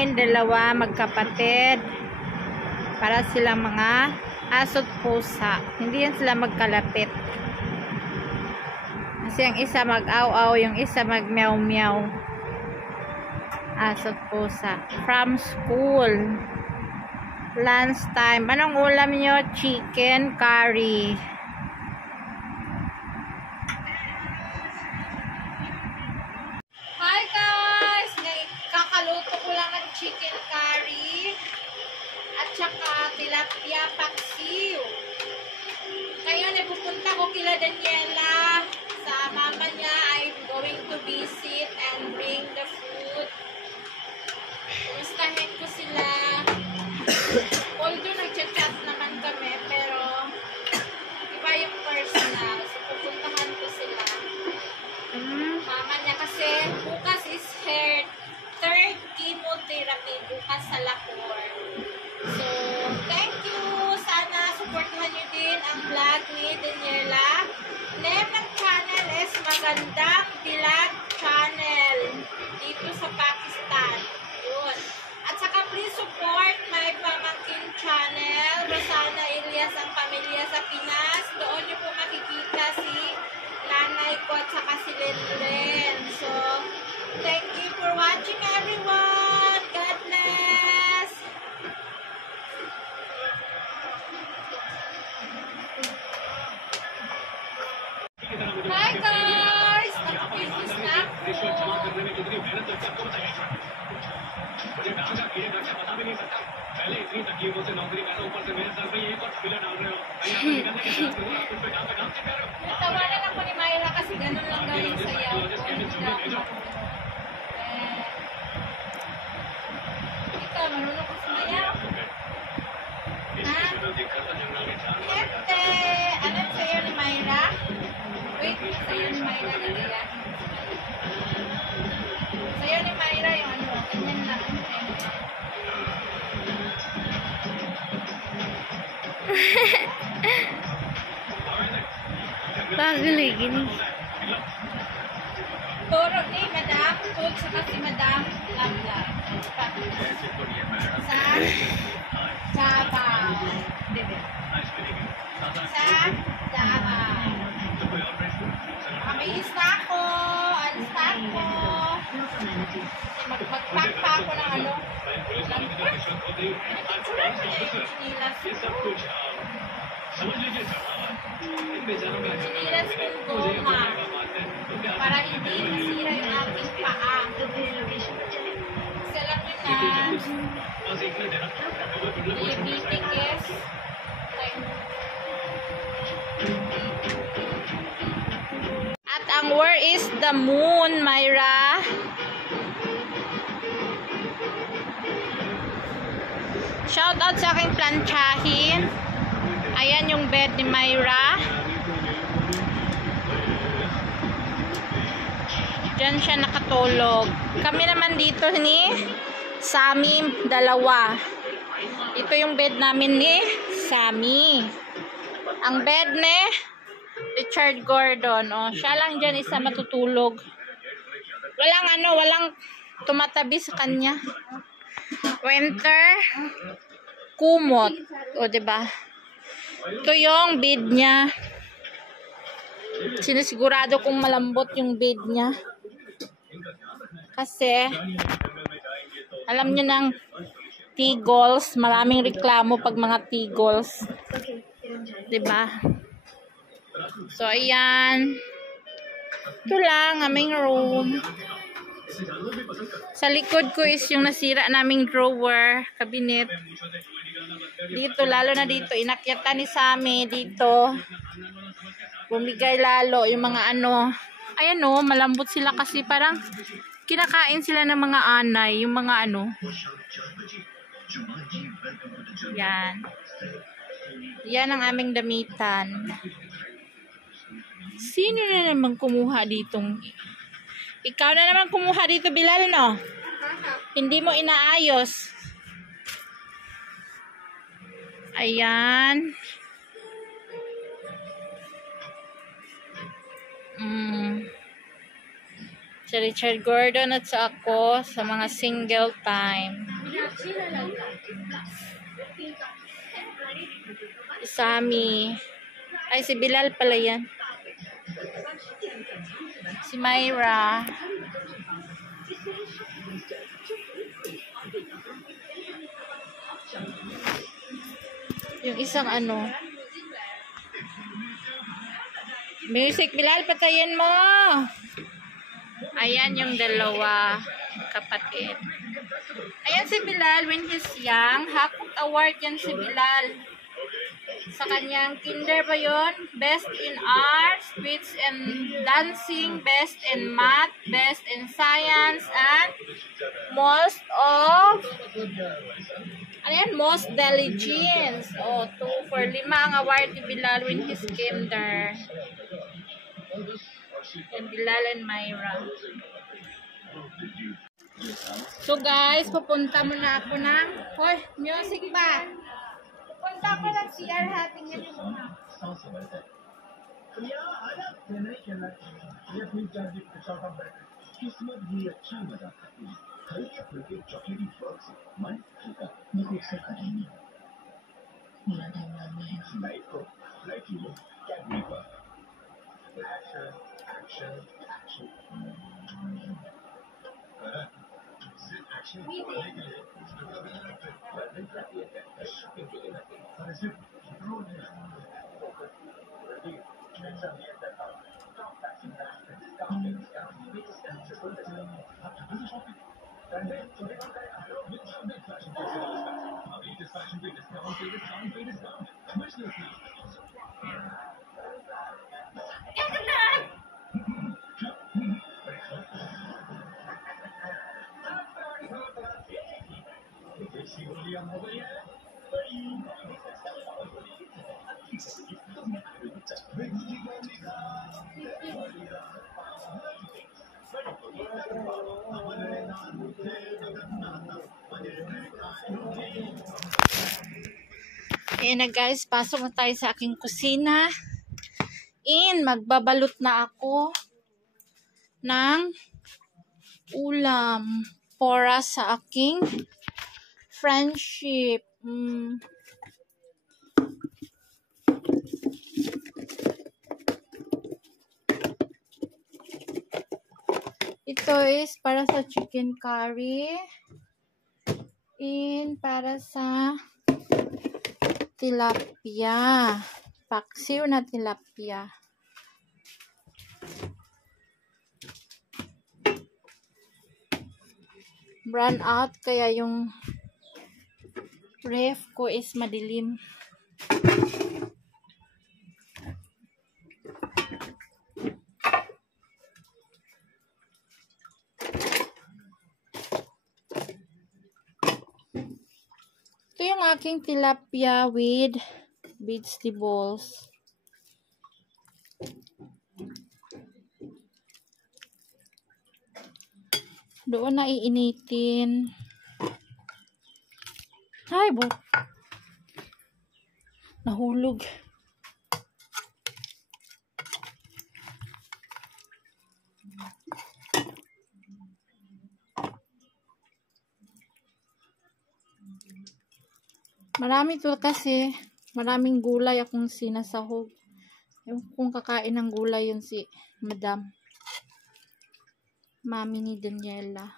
kumain, dalawa magkapatid. Para silang mga aso't pusa. Hindi yan sila magkalapit. Kasi yung isa mag-aw-aw, yung isa mag-meow-meow. Aso't pusa. From school. Lunch time. Anong ulam nyo? Chicken curry. Hi guys! Kakaluto ko lang ng chicken curry. At saka tilapia paksiw. Ngayon ay pupunta ko kila Daniela. Sa mama niya, I'm going to visit and bring the food. Kumustahin ko sila. Although nag-chat naman kami, pero iba yung personal. So pupuntahan ko sila. Mama niya kasi bukas is her third chemotherapy bukas sa Lacor. So, thank you. Sana supportahan nyo din ang vlog ni Daniela. Name ng channel is Magandang Vlog Channel dito sa Pakistan. Yun. At saka please support my pamangkin channel, Rosana Elias ang Pamilya sa Pinas. Doon nyo po makikita si nanay ko at saka si Lenlen. So, thank you for watching everyone. God bless. Hi guys! Nag-business na ako. Tawanan ako ni Myra kasi ganun lang daw yung sayaw ko. Ikaw, marunong ko sumayaw? Ha? Hete! Anong sayaw ni Myra? Wait, sayaw ni Myra na kaya? Sayaw ni Myra yung ano, ganyan lang. Pagli gini. Turo ni Madam Cook saka si Madam Lamla. Sa Davao. Sa Davao. Kami snack ko. Ang snack ko. Mag-pack pa ako ng ano. Pinipicturean ko niya yung chinilas ko. Chinilas kong goma. Para hindi masira yung aking paa. Kasi alam nyo na, diabetic is at ang where is the moon, Myra? Shout out sa aking plantsahin. Ayan yung bed ni Myra. Diyan siya nakatulog. Kami naman dito ni Sammy, dalawa. Ito yung bed namin ni Sammy. Ang bed ni Richard Gordon. Oh, siya lang dyan isa matutulog. Walang tumatabi sa kanya. Winter kumot. O, diba? Ito yung bed niya. Sinisigurado kong malambot yung bed niya. Kasi, alam nyo ng Tigals, maraming reklamo pag mga Tigals. Diba? So, ayan. Ito lang, aming room. Sa likod ko is yung nasira naming drawer, cabinet. Dito, lalo na dito, inakyatan ni Sammy dito. Bumigay lalo yung mga ano. Ayan o, malambot sila kasi parang kinakain sila ng mga anay, yung mga ano. Yan. Yan ang aming damitan. Sino na naman kumuha ditong? Ikaw na naman kumuha dito, Bilal, no? Hindi mo inaayos. Ayan. Si Richard Gordon at sa ako sa mga single time. Si Sammy. Ay, si Bilal pala yan. Si Myra. Yung isang ano. Music, Bilal, patayin mo. Ayan yung dalawa kapatid. Ayan si Bilal when he's young. Hakot award yan si Bilal. Sa kanyang kinder ba yun? Best in art, speech and dancing, best in math, best in science, and most of ano yan? Most diligence. Oh, 2 for 5 ang award ni Bilal when he's kinder. And Bilal and Myra. So guys, pupunta muna ako ng hoy, music ba? Pupunta ako ng CR hating yan yung muna. Ayan na guys, pasok na tayo sa aking kusina. Magbabalot na ako ng ulam para sa aking friendship. Ito is para sa chicken curry. Para sa tilapia. Paksiw na tilapia. Run out kaya yung ref ko is madilim. Ito yung aking tilapia with vegetables. Doon na iinitin. Ay, nahulog. Marami to kasi. Maraming gulay akong sinasahog. Yung kung kakain ng gulay yun si Madam. Mami ni Daniela.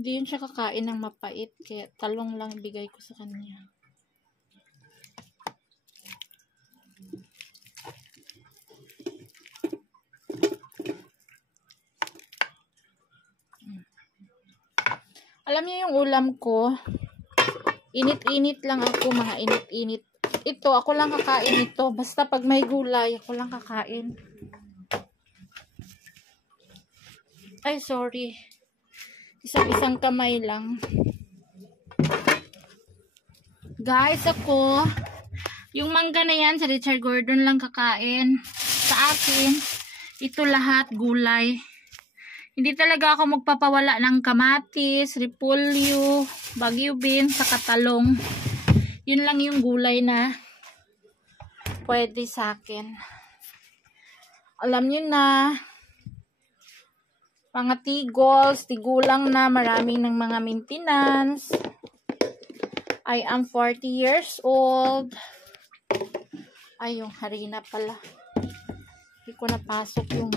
Hindi yun siya kakain ng mapait. Kaya talong lang bigay ko sa kanya. Alam niyo yung ulam ko, init-init lang ako, mga init-init. Ito, ako lang kakain ito. Basta pag may gulay, ako lang kakain. Ay, sorry. Isang kamay lang. Guys, ako, Yung mangga na yan, sa Richard Gordon lang kakain. Sa akin, ito lahat gulay. Hindi talaga ako magpapawala ng kamatis, repolyo, bagyo beans, sa katalong. Yun lang yung gulay na pwede sa akin. Alam nyo na, mga tigols, tigulang na, maraming ng mga maintenance. I am 40 years old. Ay, yung harina pala. Hindi ko napasok yung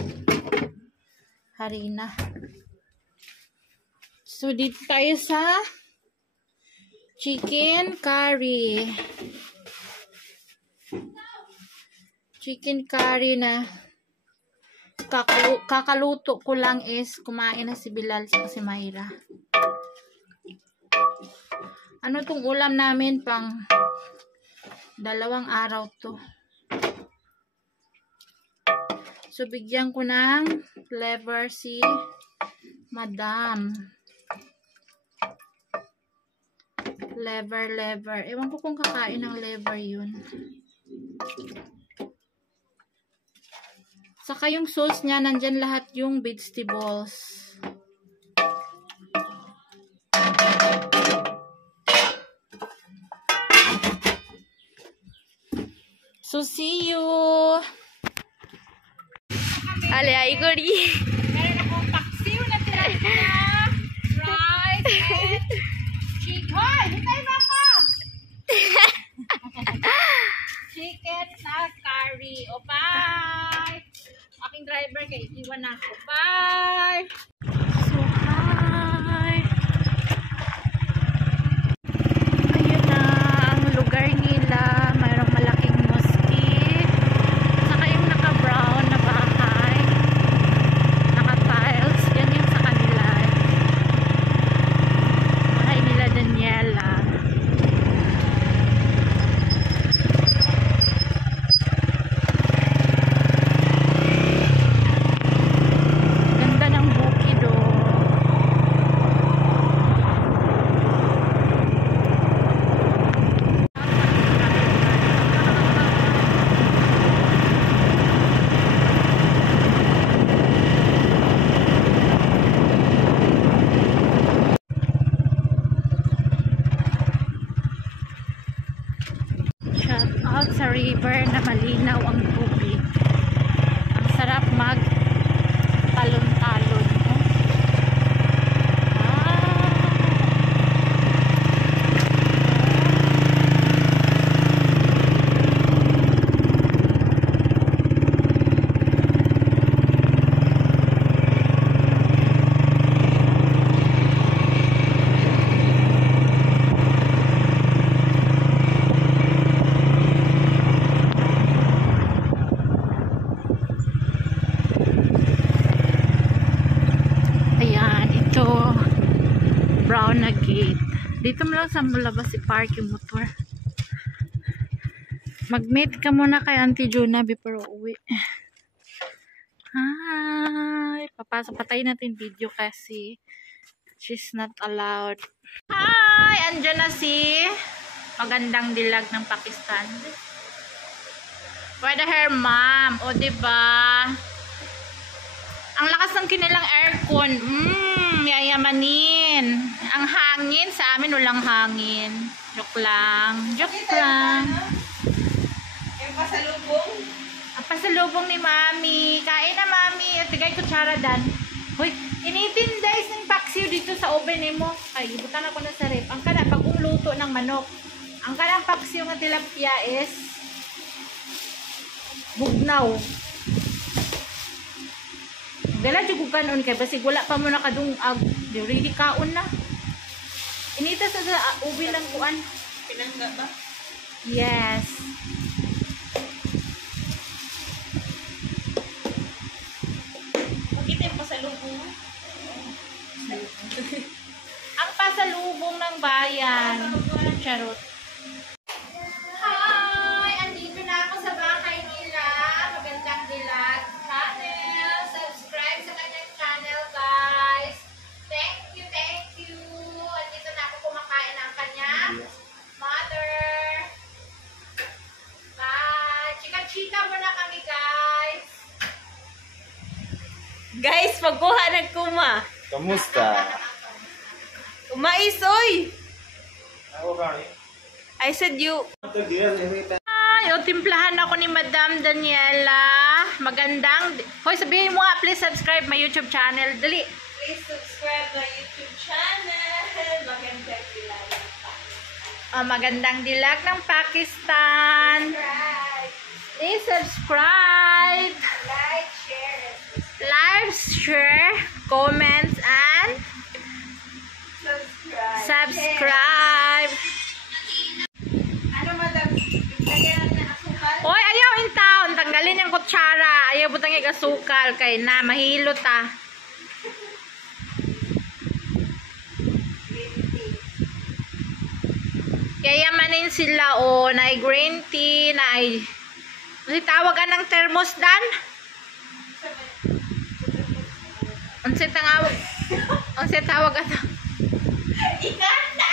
harina. So, dito tayo sa chicken curry. Chicken curry na kakaluto ko lang is kumain na si Bilal sa si Mayra. Ano tong ulam namin pang 2 araw to. So, bigyan ko ng flavor si Madam. Lever. Ewan ko kung kakain ng lever yun. Saka yung sauce niya, nandyan lahat yung vegetables. So, see you! Ale, Igori! Meron akong paksiw na tilapia, rice, and chicken. Hoy! Hintay ba ka? Chicken na curry. O, bye! Aking driver kay iwan na ako. Bye! So, hi! Ayun na ang lugar nila. Mayroong malaking mosque. Saka yung naka-brown na bahay. Naka-tiles. Yan yung sa kanila. Bahay nila Daniela. Ganda ng bukid oh. Shout out sa river na malinaw ang tubig. Ang sarap mag talon-talon. No? Ayan, ito brown na gate. Dito mo lang sa labas i-park yung motor. Mag-meet ka muna kay Auntie Juna before uwi. Hi! Patayin natin video kasi she's not allowed. Hi! Andyan na si magandang dilag ng Pakistan. With her mom. O, diba? Ang lakas ng kinilang aircon. Yayamanin. Ang hangin, sa amin walang hangin. Joke lang. Yung pasalubong? Ang pasalubong ni Mami. Kain na, Mami. At tigay kutsara dan. Hoy, initin guys ng paksiw dito sa oven mo. Ay, ibutan ako na sa rep. Ang kana, pag umluto ng manok. Ang kanang paksiw ng tilapia is bugnaw. Dala jud kanon kay basig wala pa mo nakadungag. Ready kaon na. Inita sa ubi lang kuan. Pinangga ba? Yes. Makita yung pasalubong mo? Ang pasalubong ng bayan. Charot. Hi! Andito na ako sa bahay nila. Magandang dilag channel. Subscribe sa kanyang channel, guys. Thank you. Andito na ako kumakain ng kanyang mother. Guys, pagkuha nagkuma. Kamusta? Umais, oy! I said you. Ay, o, timplahan ako ni Madam Daniela. Magandang... Hoy, sabihin mo nga, please subscribe my YouTube channel. Dali. Please subscribe my YouTube channel. Magandang dilag. Magandang dilag ng Pakistan. Please subscribe. Like, share, Like, share, comments, and subscribe. Ano, madam? Lagyan natin ng asukal? Hoy, ayaw in town. Tanggalin yung kutsara. Ayaw butang igasukal. Kay na, mahilot ah. Yayamanin sila o. Na ay green tea. Na ay... Kasi tawagan ng thermos dan? Unsa tawag? Unsa tawag ato? Ikanda!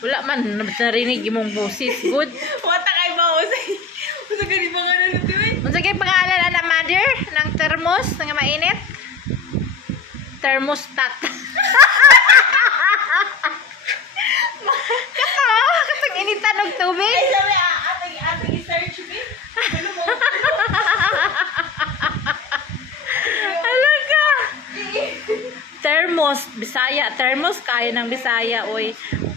Wala man narinig imong boses. Good. Wata kay ba usay? Usa ka di ba nga na ito eh? Unsa kay pangalan na mother ng thermos nga mainit? Thermostat. Katong initan og tubig. Ay, sabi, ating i-search me. Ano mo? Alaga. Thermos, Bisaya, thermos kaya ng Bisaya oy.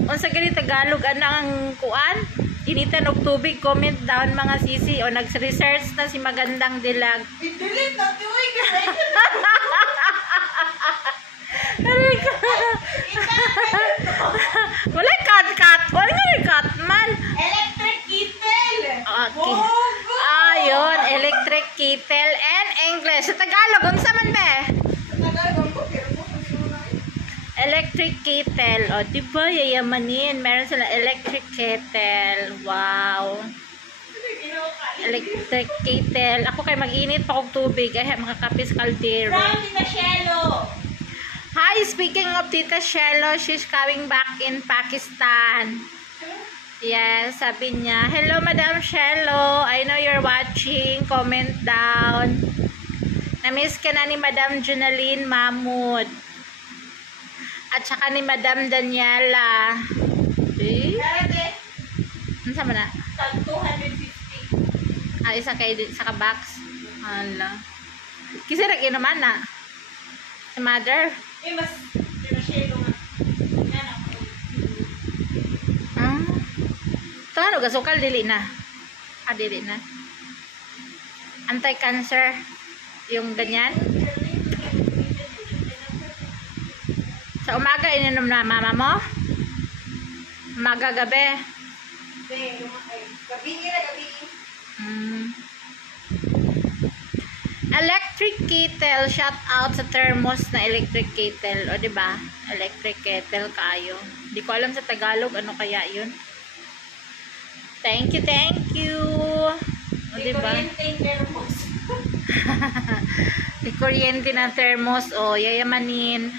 Unsa gani Tagalog anang kuan? Initan og tubig, comment down mga sisi o nag-research na si Magandang Dilag. I-delete na ito eh. Alaga. Wala cut. Wala cut man. Electric kettle. Okay. Ayun, electric kettle and English. Sa Tagalog, unsa man be? Electric kettle. O, diba? Yayamanin. Meron sila electric kettle. Wow. Electric kettle. Ako kay mag-init pa kong tubig. Ay, mga kapis kaldero. From Tita Shelo. Hi, speaking of Tita Shelo, she's coming back in Pakistan. Yes, sabi niya. Hello, Madam Shelo. I know you're watching. Comment down. Na-miss ka na ni Madam Junaline Mahmood. At saka ni Madam Daniela. Eh? Dati, Ano sa na? tag 250. Isa ka box. Hala. Kasi nag-inuman na. Si Mother. Eh, mas Tita Shelo nga. Yan ako. Ito ano, gasukal, dili na. Dili na. Anti-cancer. Yung ganyan. Sa umaga, ininom na mama mo? Umaga, gabi. Gabi nila, gabi. Electric kettle. Shout out sa thermos na electric kettle. O, diba? Electric kettle kayo. Hindi ko alam sa Tagalog ano kaya yun. Thank you. O, diba? May kuryente ng thermos. O, yayamanin.